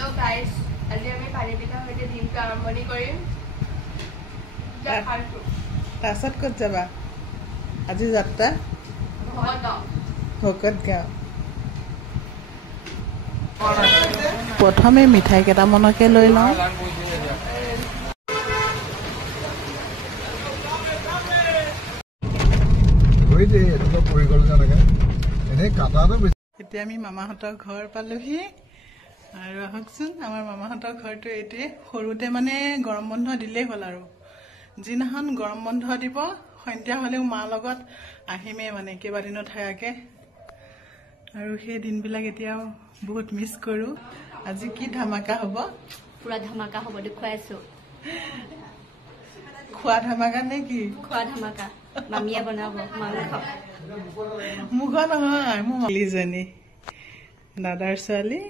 Hello guys, আজি আমি পানী পিঠাৰ সৈতে দিনটো আৰম্ভণি কৰিম। তাৰপিছত ক'ত যাবা? আজি যাত্ৰা ভকতগাঁও। প্ৰথমে মিঠাই কেইটামানকে লৈ লওঁ। এতিয়া আমি মামাহঁতৰ ঘৰ পালোহি আৰু আহকচোন আমাৰ মামাহঁতৰ ঘৰটো এইটোৱে। সৰুতে মানে গৰম বন্ধ দিলেই হ'ল আৰু যিদিনাখন গৰম বন্ধ দিব সন্ধিয়া হ'লেও মাৰ লগত আহিমেই মানে কেইবাদিনো থাকাকে আৰু সেই দিনবিলাক এতিয়াও বহুত মিছ কৰোঁ। আজি কি ধামাকা হ'ব? পুৰা ধামাকা হ'ব, দেখুৱাইছো। খোৱা ধামাকা নে কি? খোৱা ধামাকা মামীয়ে বনাব, মাংস। মুখৰ নহয়, মোৰ মালিজনী দাদাৰ ছোৱালী।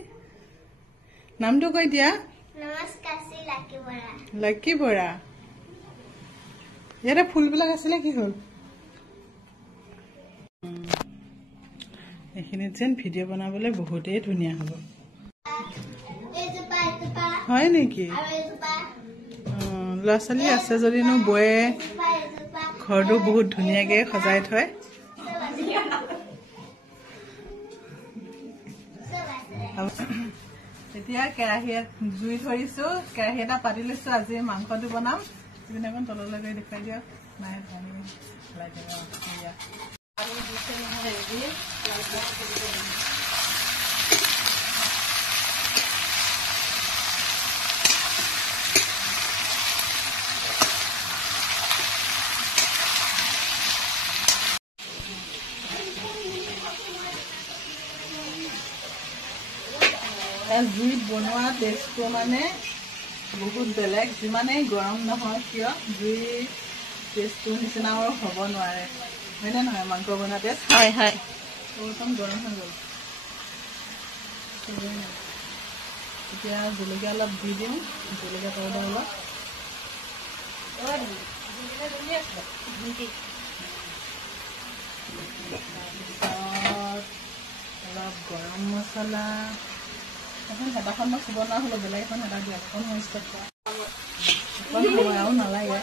নামটো কৈ দিয়া। নমস্কাৰ, শ্ৰী লাকি বৰা। লাকি বৰা। ইয়াতে ফুলবিলাক আছিলে, কি হ'ল? এইখিনিত যেন ভিডিঅ' বনাবলৈ বহুতেই ধুনীয়া হ'ব। হয় নেকি? ল'ৰা ছোৱালী আছে যদিনো বৌয়ে ঘৰটো বহুত ধুনীয়াকে সজাই থয়। এতিয়া কেৰাহীত জুই ধৰিছো, কেৰাহী এটা পাতি লৈছো। আজি মাংসটো বনাম। সেইদিনাখন তললৈ গৈ দেখুৱাই দিয়ক। নাই জুইত বনোৱা টেষ্টটো মানে বহুত বেলেগ। যিমানেই গৰম নহয় কিয় জুইৰ টেষ্টটোৰ নিচিনা আৰু হ'ব নোৱাৰে, হয়নে নহয়? মাংস বনোৱা টেষ্ট। হয় হয়। একদম গৰম হৈ গ'ল। এতিয়া জলকীয়া অলপ দি দিওঁ, জলকীয়া পাউডাৰ অলপ। অলপ গৰম মছলা। এখন হেতাখন মই চুব নোৱাৰা হ'লো, বেলেগ এখন হেতা দিয়া। এখন হৈছে সময় আৰু নালাগে।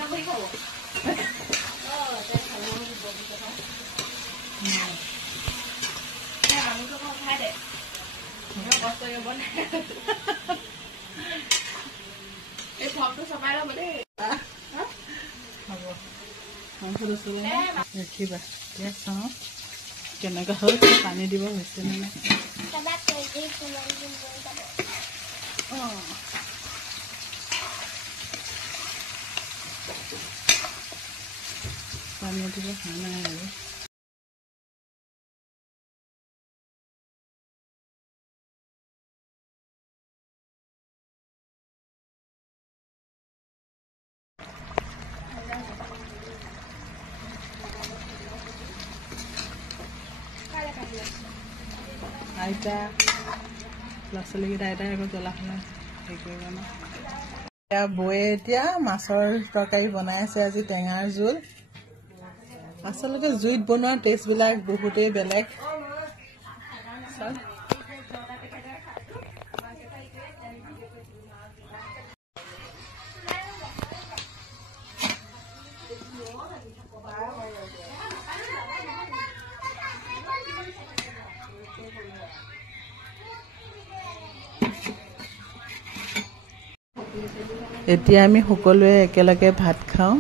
এই ফৰ্মটো চপাই ল'ব দেই। হ'ব, মাংসটো চুলে ৰাখিবা। এতিয়া চাওঁ কেনেকুৱা হ'ল, পানী দিব হৈছে নে নাই। পানী দিব হোৱা নাই আৰু। আইতা ল'ৰা ছোৱালীকেইটা আইতাই আকৌ জ্বলা খালে হেৰি কৰিব ন। এতিয়া বৌয়ে এতিয়া মাছৰ তৰকাৰী বনাই আছে। আজি টেঙাৰ জোল। আচলতে জুইত বনোৱা টেষ্টবিলাক বহুতেই বেলেগ। এতিয়া আমি সকলোৱে একেলগে ভাত খাওঁ।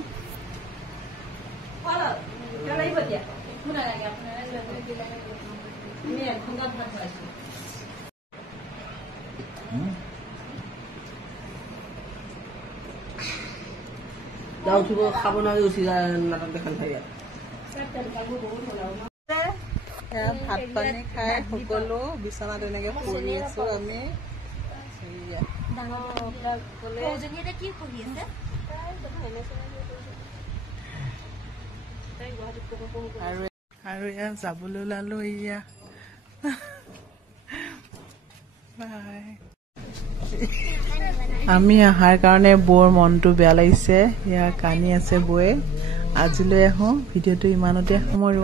খাব নোৱাৰি উঠি যায় নাটক দেখান থাকে। ভাত পানী খাই সকলো বিচনাত এনেকে পৰি আছো আমি। আৰু এয়া যাবলৈ ওলালো। এয়া আমি অহাৰ কাৰণে বৌৰ মনটো বেয়া লাগিছে। এয়া কান্দি আছে বৌয়ে। আজিলৈ আহোঁ, ভিডিঅ'টো ইমানতে সামৰো।